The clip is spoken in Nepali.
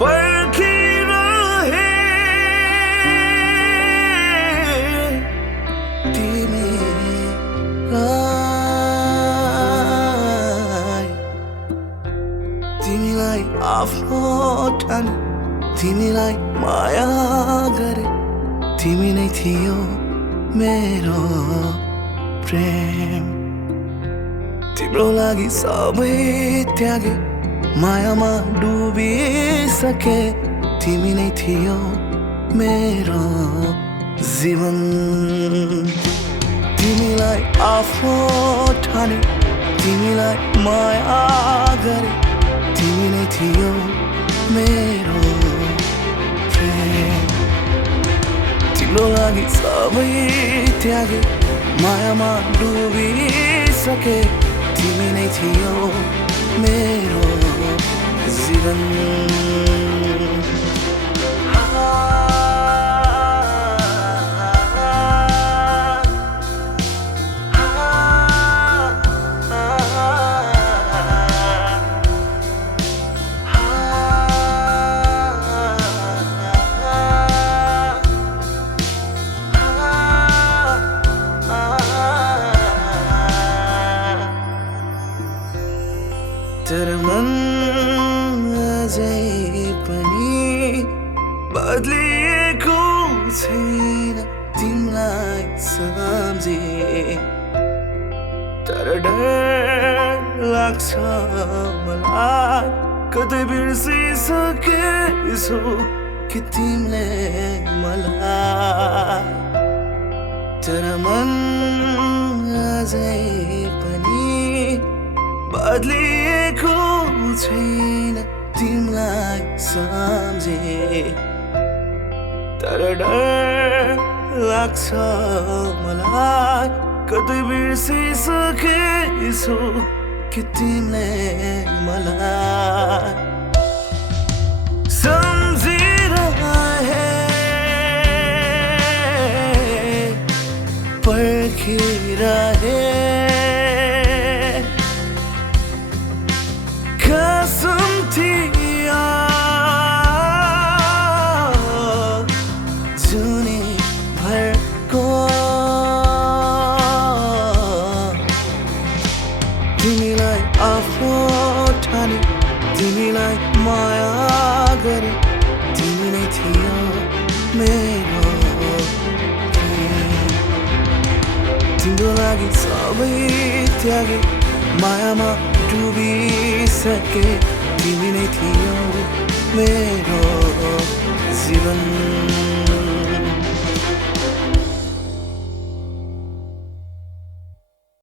पर्खिरहे तिमीलाई आफ्नो ठाने तिमीलाई माया गरे तिमी नै थियो मेरो प्रेम तिम्रो लागि सबै त्यागे मायामा डुबिसके तिमी नै थियो मेरो जीवन तिमीलाई आफ्नो ठाने तिमीलाई माया गरे तिमी नै थियो मेरो प्रेम तिम्रो लागि सबै त्यागे मायामा डुबिसके तिमी नै थियो मेरो जीवन तर मन अझै पनि बदलिएको छैन तिमीलाई सम्झे तर डर लाग्छ मलाई कतै बिर्सिसकेछौ कि तिमीले मलाई तर मन अझै पनि बदलिएको छैन तिमीलाई सम्झे तर डर लाग्छ मलाई कतै बिर्सिसकेछौ कि तिमीले मलाई सम्झिरहे पर्खिरहे कसम थियो जुनी भरको तिमीलाई आफ्नो ठाने तिमीलाई माया गरे तिमी नै थियो मेरो प्रेम तिम्रो लागि सबै त्यागे मायामा डुबिसके तिमी नै थियो मेरो जीवन